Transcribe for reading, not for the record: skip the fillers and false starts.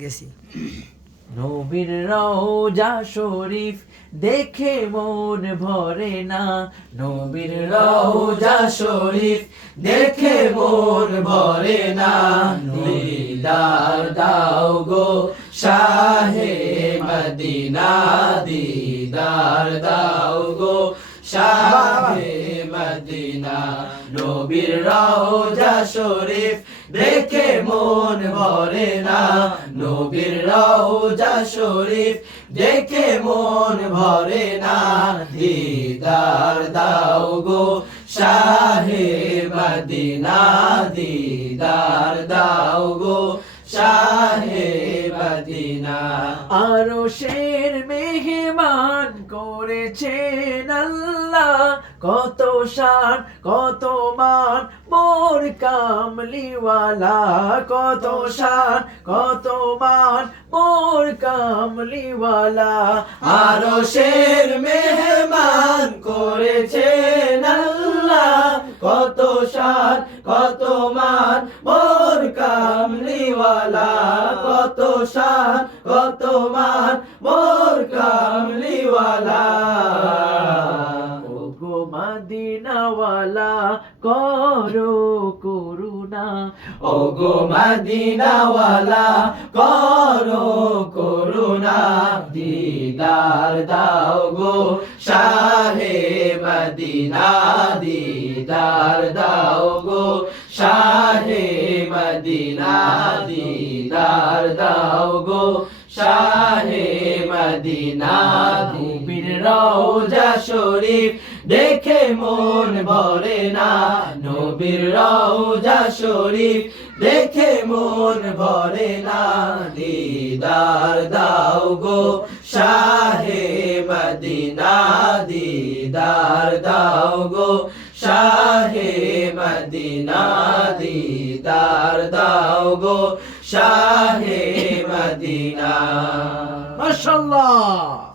গেছি। নবীর রওজা শরীফ দেখে মন ভরে না, নবীর রওজা শরীফ দেখে মন ভরে না, দিদার দাও গো শাহে মদিনা, দিদার দাও গো শাহে মদিনা। নবীর রওজা শরীফ দেখে মন ভরে না, নবীর রওজা শরীফ দেখে মন ভরে না, দিদার দাও গো শাহে মদিনা, দিদার দাও গো শাহে মদিনা। আরশের মেহমান করেছেন আল্লাহ, কত শান কত মান মোর কামলিওয়ালা, কত শান কত মান মোর কামলিওয়ালা। আরশের মেহমান করেছেন আল্লাহ, কত শান কত মান মোর কামলিওয়ালা, কত শান কত মান মোর কামলিওয়ালা। ওগো মদিনাওয়ালা করো করুণা, ওগো মদিনাওয়ালা করো করুণা, দিদার দাও গো শাহে মদিনা, দিদার দাও গো শাহে মদিনা, দিদার দাও গো শাহে মদিনা। নবীর রওজা শরীফ দেখে মন ভরে না, নবীর রওজা শরীফ দেখে মন ভরে না, দিদার দাও গো শাহে মদিনা, দিদার দাও গো শাহে মদিনা, দিদার দাও গো শাহে মদিনা। মাশাআল্লাহ।